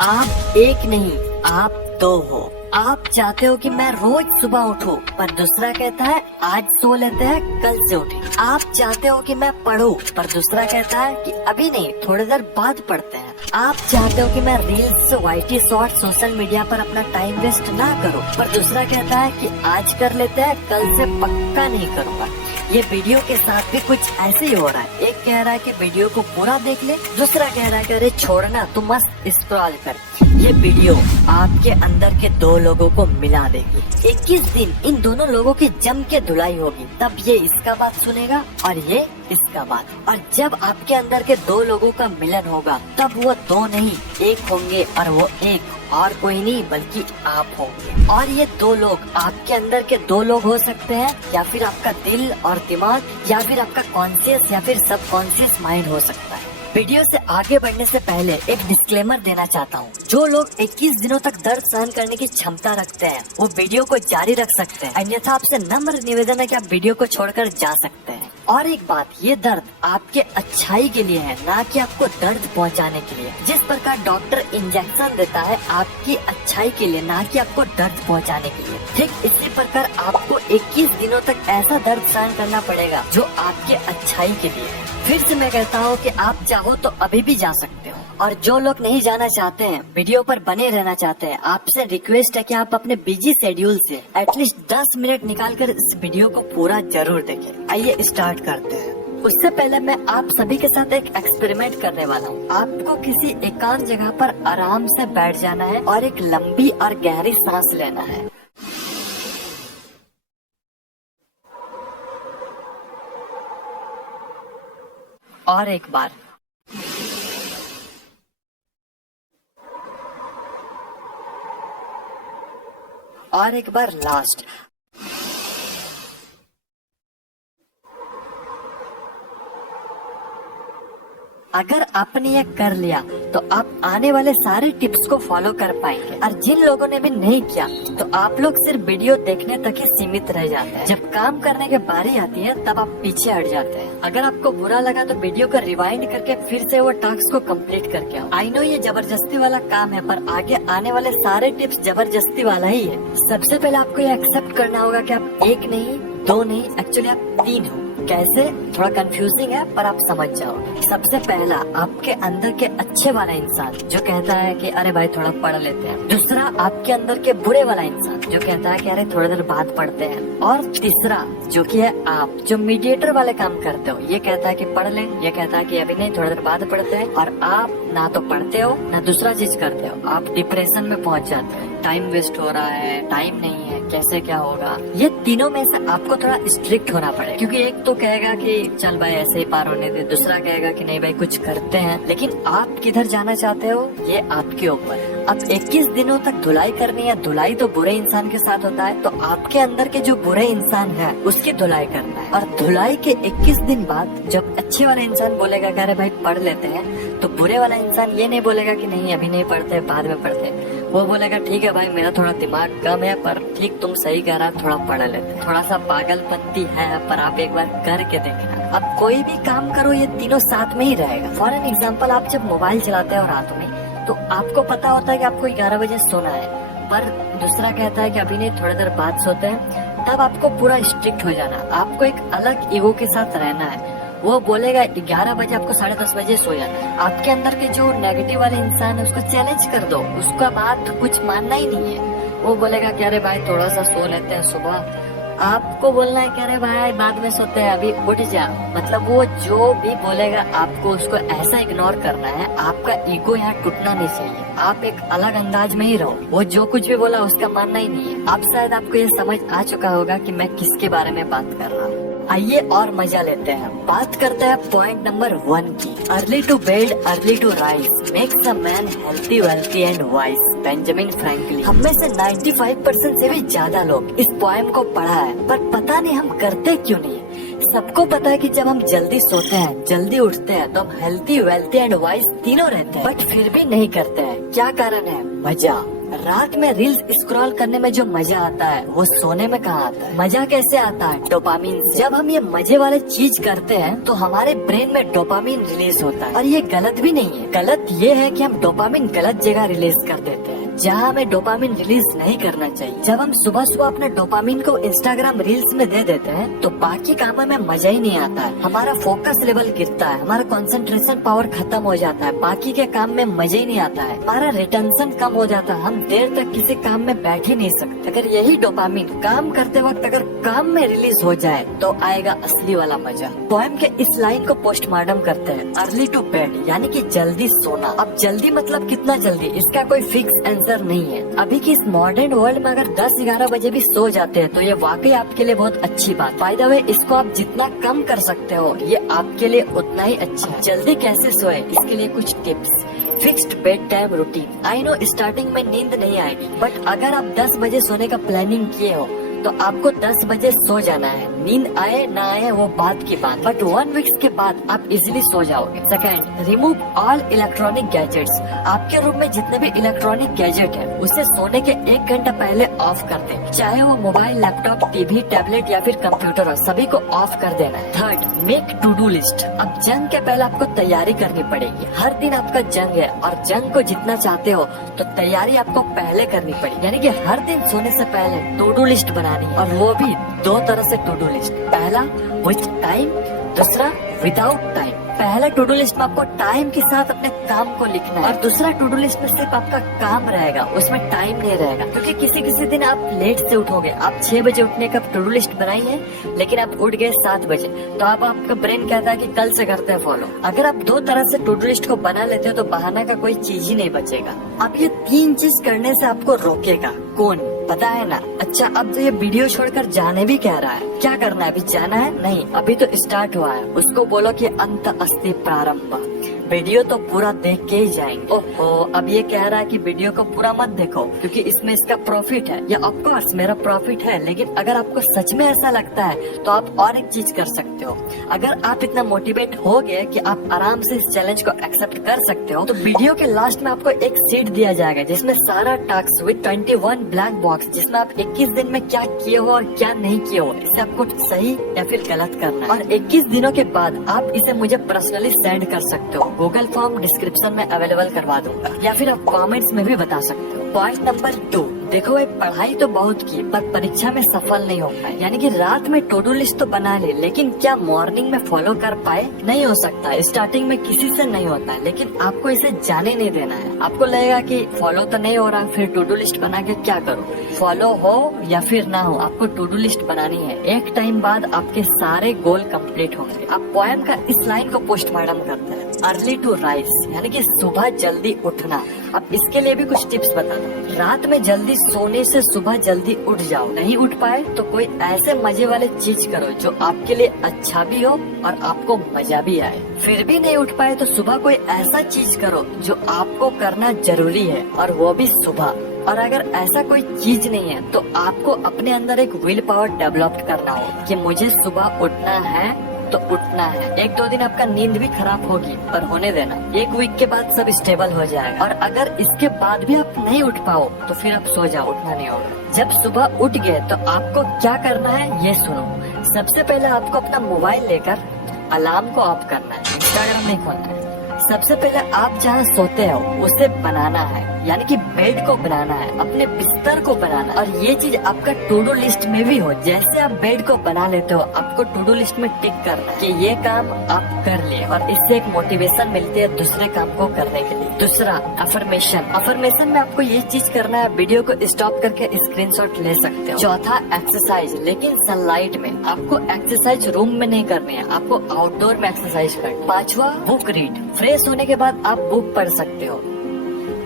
आप एक नहीं, आप दो हो। आप चाहते हो कि मैं रोज सुबह उठूं, पर दूसरा कहता है आज सो लेते हैं, कल से उठे। आप चाहते हो कि मैं पढूं, पर दूसरा कहता है कि अभी नहीं, थोड़ी देर बाद पढ़ते हैं। आप चाहते हो कि मैं reels, YT short, social media पर अपना टाइम वेस्ट ना करूं, पर दूसरा कहता है कि आज कर लेते हैं, कल से पक्का नहीं करूँगा। ये वीडियो के साथ भी कुछ ऐसे ही हो रहा है। एक कह रहा है कि वीडियो को पूरा देख ले, दूसरा कह रहा है कि अरे छोड़ना, तू मस्त स्क्रॉल कर। ये वीडियो आपके अंदर के दो लोगों को मिला देगी। 21 दिन इन दोनों लोगों की जम के धुलाई होगी, तब ये इसका बात सुनेगा और ये इसका बात। और जब आपके अंदर के दो लोगों का मिलन होगा, तब वो दो नहीं एक होंगे, और वो एक और कोई नहीं बल्कि आप होंगे। और ये दो लोग आपके अंदर के दो लोग हो सकते हैं, या फिर आपका दिल और दिमाग, या फिर आपका कॉन्शियस या फिर सब कॉन्शियस माइंड हो सकता है। वीडियो से आगे बढ़ने से पहले एक डिस्क्लेमर देना चाहता हूँ। जो लोग 21 दिनों तक दर्द सहन करने की क्षमता रखते हैं, वो वीडियो को जारी रख सकते हैं, अन्यथा आपसे नम्र निवेदन है कि आप वीडियो को छोड़कर जा सकते हैं। और एक बात, ये दर्द आपके अच्छाई के लिए है, ना कि आपको दर्द पहुंचाने के लिए। जिस प्रकार डॉक्टर इंजेक्शन देता है आपकी अच्छाई के लिए, ना कि आपको दर्द पहुंचाने के लिए, ठीक इसी प्रकार आपको 21 दिनों तक ऐसा दर्द सहन करना पड़ेगा जो आपके अच्छाई के लिए है। फिर से मैं कहता हूँ कि आप चाहो तो अभी भी जा सकते हो। और जो लोग नहीं जाना चाहते हैं, वीडियो पर बने रहना चाहते हैं, आपसे रिक्वेस्ट है कि आप अपने बिजी शेड्यूल से एटलीस्ट 10 मिनट निकालकर इस वीडियो को पूरा जरूर देखें। आइए स्टार्ट करते हैं। उससे पहले मैं आप सभी के साथ एक एक्सपेरिमेंट करने वाला हूँ। आपको किसी एकांत जगह पर आराम से बैठ जाना है और एक लंबी और गहरी सांस लेना है। और एक बार, और एक बार लास्ट। अगर आपने ये कर लिया तो आप आने वाले सारे टिप्स को फॉलो कर पाएंगे। और जिन लोगों ने भी नहीं किया, तो आप लोग सिर्फ वीडियो देखने तक ही सीमित रह जाते हैं। जब काम करने की बारी आती है, तब आप पीछे हट जाते हैं। अगर आपको बुरा लगा तो वीडियो को रिवाइंड करके फिर से वो टास्क को कंप्लीट करके आओ। आई नो ये जबरदस्ती वाला काम है, पर आगे आने वाले सारे टिप्स जबरदस्ती वाला ही है। सबसे पहले आपको ये एक्सेप्ट करना होगा कि आप एक नहीं, दो नहीं, एक्चुअली आप 3 हो। कैसे? थोड़ा कंफ्यूजिंग है, पर आप समझ जाओ। सबसे पहला, आपके अंदर के अच्छे वाला इंसान जो कहता है कि अरे भाई थोड़ा पढ़ लेते हैं। दूसरा, आपके अंदर के बुरे वाला इंसान जो कहता है कि अरे थोड़ी देर बाद पढ़ते हैं। और तीसरा जो कि है आप, जो मीडिएटर वाले काम करते हो। ये कहता है कि पढ़ ले, ये कहता है कि अभी नहीं, थोड़ी देर बाद पढ़ते हैं। और आप ना तो पढ़ते हो ना दूसरा चीज करते हो, आप डिप्रेशन में पहुंच जाते हो। टाइम वेस्ट हो रहा है, टाइम नहीं है, कैसे क्या होगा। ये तीनों में से आपको थोड़ा स्ट्रिक्ट होना पड़ेगा, क्योंकि एक तो कहेगा कि चल भाई ऐसे ही पार होने दे, दूसरा कहेगा कि नहीं भाई कुछ करते हैं। लेकिन आप किधर जाना चाहते हो, ये आपके ऊपर। अब 21 दिनों तक धुलाई करनी है। धुलाई तो बुरे इंसान के साथ होता है, तो आपके अंदर के जो बुरे इंसान है उसकी धुलाई करना है। और धुलाई के 21 दिन बाद जब अच्छे वाला इंसान बोलेगा कि अरे भाई पढ़ लेते हैं, तो बुरे वाला इंसान ये नहीं बोलेगा कि नहीं अभी नहीं पढ़ते, बाद में पढ़ते। वो बोलेगा ठीक है भाई, मेरा थोड़ा दिमाग कम है, पर ठीक तुम सही कह रहा, थोड़ा पढ़ लेते। थोड़ा सा पागलपंती है, पर आप एक बार करके देखना। अब कोई भी काम करो, ये तीनों साथ में ही रहेगा। फॉर एन एग्जाम्पल, आप जब मोबाइल चलाते हो रात में, तो आपको पता होता है कि आपको 11 बजे सोना है, पर दूसरा कहता है कि अभी नहीं, थोड़ी देर बाद सोते हैं। तब आपको पूरा स्ट्रिक्ट हो जाना। आपको एक अलग ईगो के साथ रहना है। वो बोलेगा 11 बजे, आपको 10:30 बजे सो जाना है। आपके अंदर के जो नेगेटिव वाले इंसान है उसको चैलेंज कर दो, उसका बात कुछ मानना ही नहीं है। वो बोलेगा कि अरे भाई थोड़ा सा सो लेते हैं सुबह। आपको बोलना है कि अरे भाई बाद में सोते हैं, अभी उठ जा। मतलब वो जो भी बोलेगा आपको उसको ऐसा इग्नोर करना है। आपका ईगो यहाँ टूटना नहीं चाहिए। आप एक अलग अंदाज में ही रहो। वो जो कुछ भी बोला उसका मानना ही नहीं है। अब शायद आपको ये समझ आ चुका होगा कि मैं किसके बारे में बात कर रहा हूँ। आइए और मजा लेते हैं। बात करते हैं पॉइंट नंबर 1 की। Early to bed, early to rise makes a man healthy, wealthy and wise. Benjamin Franklin. हम में से 95% से भी ज्यादा लोग इस पोएम को पढ़ा है, पर पता नहीं हम करते क्यों नहीं। सबको पता है कि जब हम जल्दी सोते हैं, जल्दी उठते हैं, तो हम हेल्थी, वेल्थी एंड वाइज तीनों रहते हैं, बट फिर भी नहीं करते हैं। क्या कारण है? मजा। रात में रील्स स्क्रॉल करने में जो मजा आता है वो सोने में कहाँ आता है? मजा कैसे आता है? डोपामिन से। जब हम ये मजे वाले चीज करते हैं तो हमारे ब्रेन में डोपामिन रिलीज होता है और ये गलत भी नहीं है। गलत ये है कि हम डोपामिन गलत जगह रिलीज कर देते हैं जहाँ हमें डोपामिन रिलीज नहीं करना चाहिए। जब हम सुबह सुबह अपने डोपामिन को इंस्टाग्राम रील्स में दे देते हैं तो बाकी कामों में मजा ही नहीं आता है। हमारा फोकस लेवल गिरता है, हमारा कंसंट्रेशन पावर खत्म हो जाता है, बाकी के काम में मजा ही नहीं आता है, हमारा रिटेंशन कम हो जाता है, हम देर तक किसी काम में बैठ ही नहीं सकते। अगर यही डोपामिन काम करते वक्त अगर काम में रिलीज हो जाए तो आएगा असली वाला मजा। पोएम के इस लाइन को पोस्टमार्टम करते हैं, अर्ली टू बेड, यानी कि जल्दी सोना। अब जल्दी मतलब कितना जल्दी, इसका कोई फिक्स आंसर नहीं है। अभी की इस मॉडर्न वर्ल्ड में अगर 10-11 बजे भी सो जाते हैं तो ये वाकई आपके लिए बहुत अच्छी बात। बाय द वे, इसको आप जितना कम कर सकते हो ये आपके लिए उतना ही अच्छा है। जल्दी कैसे सोए, इसके लिए कुछ tips. Fixed bed time routine. I know starting में नींद नहीं आएगी, बट अगर आप 10 बजे सोने का प्लानिंग किए हो तो आपको 10 बजे सो जाना है। नींद आए ना आए वो बात की बात, बट 1 वीक के बाद आप इजीली सो जाओगे। Second, remove all electronic gadgets. आपके रूम में जितने भी इलेक्ट्रॉनिक गैजेट है उसे सोने के 1 घंटा पहले ऑफ कर दें, चाहे वो मोबाइल, लैपटॉप, टीवी, टैबलेट या फिर कंप्यूटर हो, सभी को ऑफ कर देना है। Third, make to do list. अब जंग के पहले आपको तैयारी करनी पड़ेगी। हर दिन आपका जंग है और जंग को जीतना चाहते हो तो तैयारी आपको पहले करनी पड़ेगी, यानी कि हर दिन सोने से पहले टू डू लिस्ट बनानी है, और वो भी 2 तरह से टू डू लिस्ट। पहला विथ टाइम, दूसरा विदाउट टाइम। पहला टू डू लिस्ट में आपको टाइम के साथ अपने काम को लिखना है और दूसरा टू डू लिस्ट में सिर्फ आपका काम रहेगा, उसमें टाइम नहीं रहेगा। क्योंकि किसी दिन आप लेट से उठोगे, आप 6 बजे उठने का टू डू लिस्ट बनाई है लेकिन आप उठ गए 7 बजे, तो अब आपका ब्रेन कहता है कि कल से करते हैं फॉलो। अगर आप 2 तरह से टू डू लिस्ट को बना लेते हो तो बहाना का कोई चीज ही नहीं बचेगा। अब ये 3 चीज करने से आपको रोकेगा कौन, पता है ना? अच्छा, अब तो ये वीडियो छोड़कर जाने भी कह रहा है, क्या करना है? अभी जाना है? नहीं, अभी तो स्टार्ट हुआ है। उसको बोलो कि अंत अस्ति प्रारंभ। वीडियो तो पूरा देख के ही जाएंगे। ओहो, अब ये कह रहा है कि वीडियो को पूरा मत देखो क्योंकि इसमें इसका प्रॉफिट है। या ऑफ कोर्स मेरा प्रॉफिट है, लेकिन अगर आपको सच में ऐसा लगता है तो आप और एक चीज कर सकते हो। अगर आप इतना मोटिवेट हो गए कि आप आराम से इस चैलेंज को एक्सेप्ट कर सकते हो तो वीडियो के लास्ट में आपको एक शीट दिया जाएगा जिसमें सारा टास्क विद 21 ब्लैक बॉक्स, जिसमें आप 21 दिन में क्या किए हो और क्या नहीं किए हो, इसे आपको सही या फिर गलत करना है। और 21 दिनों के बाद आप इसे मुझे पर्सनली सेंड कर सकते हो। गूगल फॉर्म डिस्क्रिप्शन में अवेलेबल करवा दूंगा या फिर आप कमेंट्स में भी बता सकते हो। पॉइंट नंबर 2, देखो भाई, पढ़ाई तो बहुत की पर परीक्षा में सफल नहीं हो पाए, यानी कि रात में टू डू लिस्ट तो बना ली लेकिन क्या मॉर्निंग में फॉलो कर पाए? नहीं हो सकता। स्टार्टिंग में किसी से नहीं होता है, लेकिन आपको इसे जाने नहीं देना है। आपको लगेगा कि फॉलो तो नहीं हो रहा, फिर टू डू लिस्ट बना के क्या करूँ? फॉलो हो या फिर ना हो, आपको टू डू लिस्ट बनानी है। एक टाइम बाद आपके सारे गोल कंप्लीट होंगे। आप पोएम का इस लाइन को पोस्टमार्टम करते हैं, अर्ली टू राइज, यानी कि सुबह जल्दी उठना। अब इसके लिए भी कुछ टिप्स बता दो। रात में जल्दी सोने से सुबह जल्दी उठ जाओ। नहीं उठ पाए तो कोई ऐसे मजे वाले चीज करो जो आपके लिए अच्छा भी हो और आपको मजा भी आए। फिर भी नहीं उठ पाए तो सुबह कोई ऐसा चीज करो जो आपको करना जरूरी है और वो भी सुबह। और अगर ऐसा कोई चीज नहीं है तो आपको अपने अंदर एक विल पावर डेवलप करना हो कि मुझे सुबह उठना है तो उठना है। 1-2 दिन आपका नींद भी खराब होगी पर होने देना, 1 वीक के बाद सब स्टेबल हो जाएगा। और अगर इसके बाद भी आप नहीं उठ पाओ तो फिर आप सो जाओ, उठना नहीं होगा। जब सुबह उठ गए तो आपको क्या करना है ये सुनो। सबसे पहले आपको अपना मोबाइल लेकर अलार्म को ऑफ करना है, इंस्टाग्राम नहीं खोलना है। सबसे पहले आप जहाँ सोते हो उसे बनाना है, यानी कि बेड को बनाना है, अपने बिस्तर को बनाना है। और ये चीज आपका टू डू लिस्ट में भी हो। जैसे आप बेड को बना लेते हो आपको टू डू लिस्ट में टिक करना है कि ये काम आप कर लिए, और इससे एक मोटिवेशन मिलती है दूसरे काम को करने के लिए। दूसरा, अफर्मेशन। अफर्मेशन में आपको ये चीज करना है, वीडियो को स्टॉप करके स्क्रीनशॉट ले सकते हो। चौथा, एक्सरसाइज, लेकिन सनलाइट में। आपको एक्सरसाइज रूम में नहीं करनी है, आपको आउटडोर में एक्सरसाइज करनी है। 5वां, बुक रीड। फ्रेश होने के बाद आप बुक पढ़ सकते हो।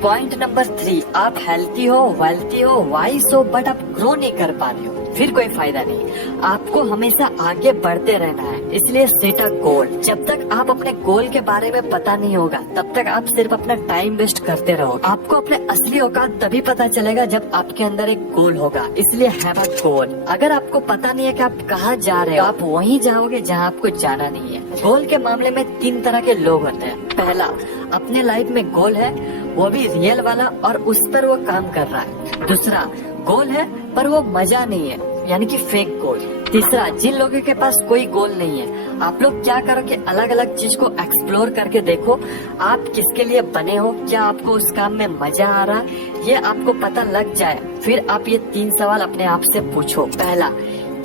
पॉइंट नंबर 3, आप हेल्थी हो, वेल्थी हो, वाइस हो, बट आप ग्रो नहीं कर पा रहे हो, फिर कोई फायदा नहीं। आपको हमेशा आगे बढ़ते रहना है, इसलिए सेट अ गोल। जब तक आप अपने गोल के बारे में पता नहीं होगा तब तक आप सिर्फ अपना टाइम वेस्ट करते रहोगे। आपको अपने असली औकात तभी पता चलेगा जब आपके अंदर एक गोल होगा, इसलिए हैव अ गोल। अगर आपको पता नहीं है कि आप कहाँ जा रहे हो, आप वहीं जाओगे जहाँ आपको जाना नहीं है। गोल के मामले में 3 तरह के लोग होते हैं। पहला, अपने लाइफ में गोल है वो भी रियल वाला, और उस पर वो काम कर रहा है। दूसरा, गोल है पर वो मजा नहीं है, यानी कि फेक गोल। तीसरा, जिन लोगों के पास कोई गोल नहीं है, आप लोग क्या करो कि अलग अलग चीज को एक्सप्लोर करके देखो आप किसके लिए बने हो, क्या आपको उस काम में मजा आ रहा है, ये आपको पता लग जाए। फिर आप ये 3 सवाल अपने आप से पूछो। पहला,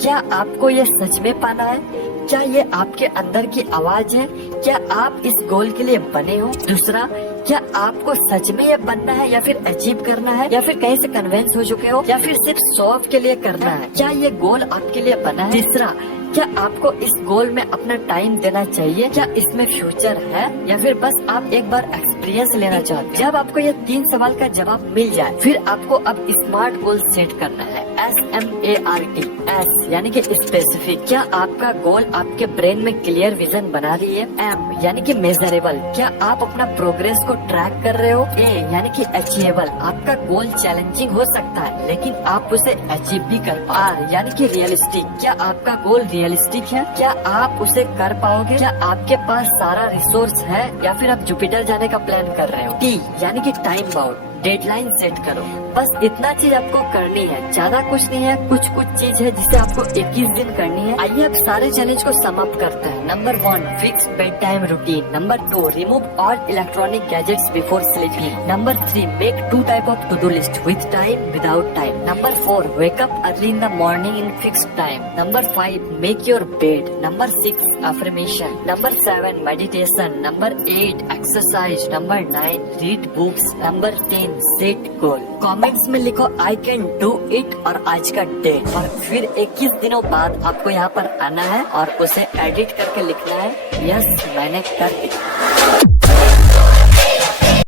क्या आपको ये सच में पाना है? क्या ये आपके अंदर की आवाज है? क्या आप इस गोल के लिए बने हो? दूसरा, क्या आपको सच में ये बनना है या फिर अचीव करना है, या फिर कहीं से कन्विंस हो चुके हो, या फिर सिर्फ शो ऑफ के लिए करना है? क्या ये गोल आपके लिए बना है? तीसरा, क्या आपको इस गोल में अपना टाइम देना चाहिए? क्या इसमें फ्यूचर है, या फिर बस आप एक बार एक्सपीरियंस लेना चाहते हैं? जब आपको ये 3 सवाल का जवाब मिल जाए, फिर आपको अब स्मार्ट गोल सेट करना है। SMART, S यानी कि स्पेसिफिक, क्या आपका गोल आपके ब्रेन में क्लियर विजन बना रही है? M यानी कि मेजरेबल, क्या आप अपना प्रोग्रेस को ट्रैक कर रहे हो? A यानी कि अचीवेबल, आपका गोल चैलेंजिंग हो सकता है लेकिन आप उसे अचीव भी कर पाओ। R यानी कि रियलिस्टिक, क्या आपका गोल रियलिस्टिक है? क्या आप उसे कर पाओगे? क्या आपके पास सारा रिसोर्स है, या फिर आप जुपिटर जाने का प्लान कर रहे हो? T यानी कि टाइम बाउंड, डेडलाइन सेट करो। बस इतना चीज आपको करनी है, ज्यादा कुछ नहीं है। कुछ चीज है जिसे आपको 21 दिन करनी है। आइए अब सारे चैलेंज को सम अप करते हैं। Number 1, fix bed time routine. Number 2, remove all electronic gadgets before sleeping. Number 3, make 2 type of to do list, with time, without time. Number 4, wake up early in the morning in fixed time. Number 5, make your bed. Number 6, affirmation. Number 7, meditation. Number 8, exercise. Number 9, read books. Number 10, set goal. Comments में लिखो I can do it और आज का date, और फिर 21 दिनों बाद आपको यहाँ पर आना है और उसे एडिट करके लिखना है यस मैंने कर दिया।